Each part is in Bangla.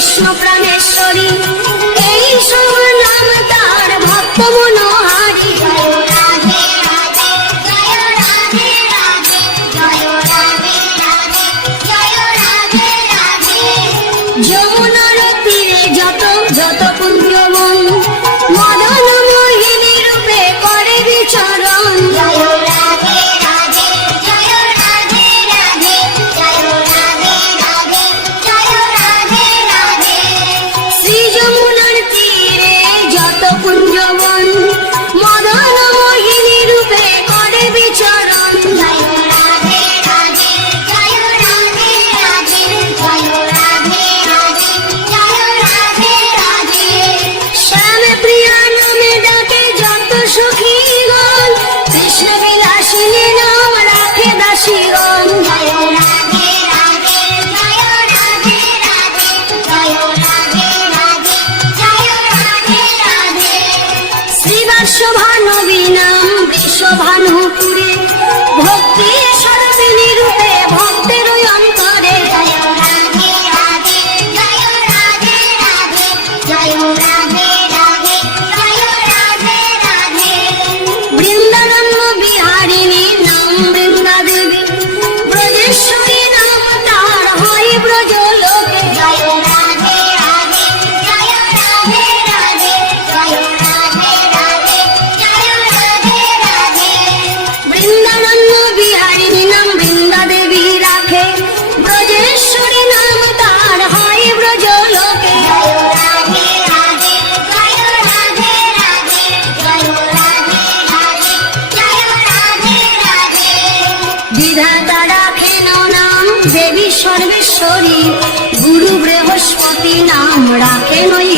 কৃষ্ণ প্রাণেশ্বরী। ভানুপুরে ভক্তি Bueno,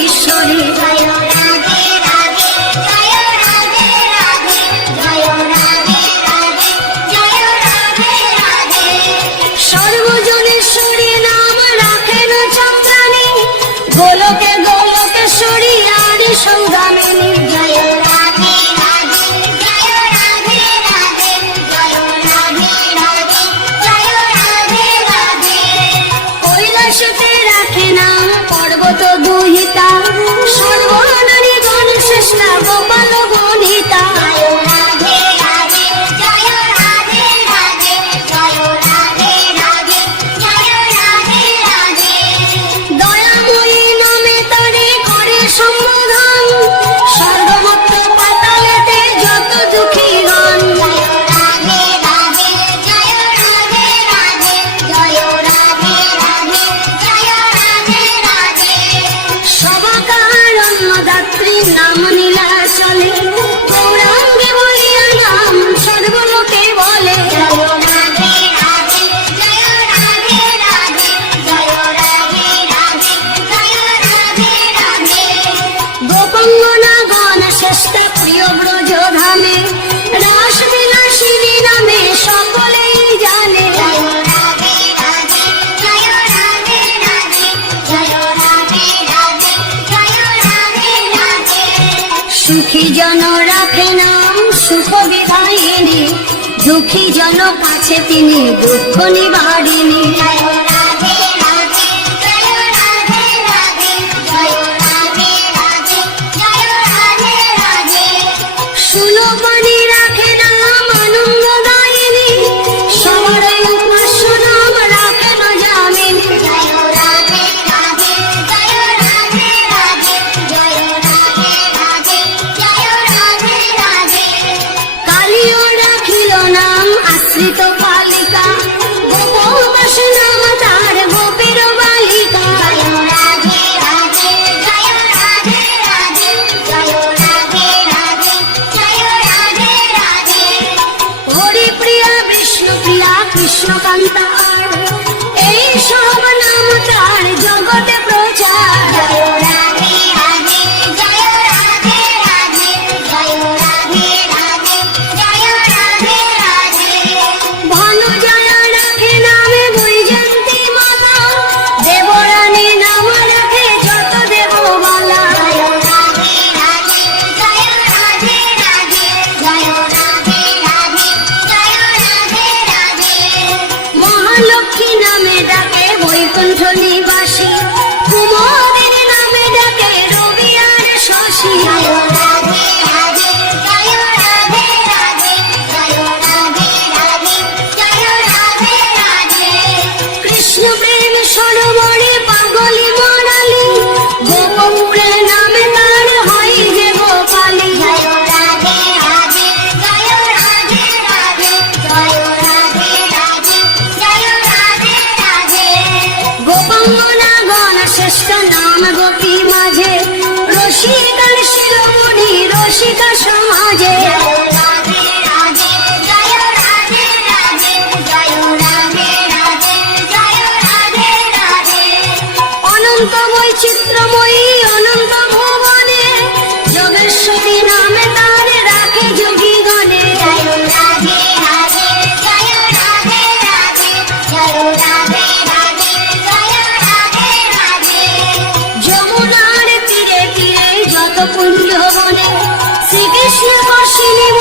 প্রিয় ব্রজ ধামে রাস বিলাসিনী নামে সুখী জন রাখে নাম সুখ বিধায়িনী দুঃখী জন কাছে তিনি দুঃখ নিবারিনী ধুলো পানি Anthony. শ্রীকৃষ্ণ বসিনী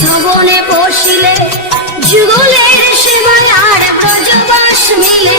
শ্রবণে বসিলে যুগলের সেবায় আর ব্রজবাস মিলে।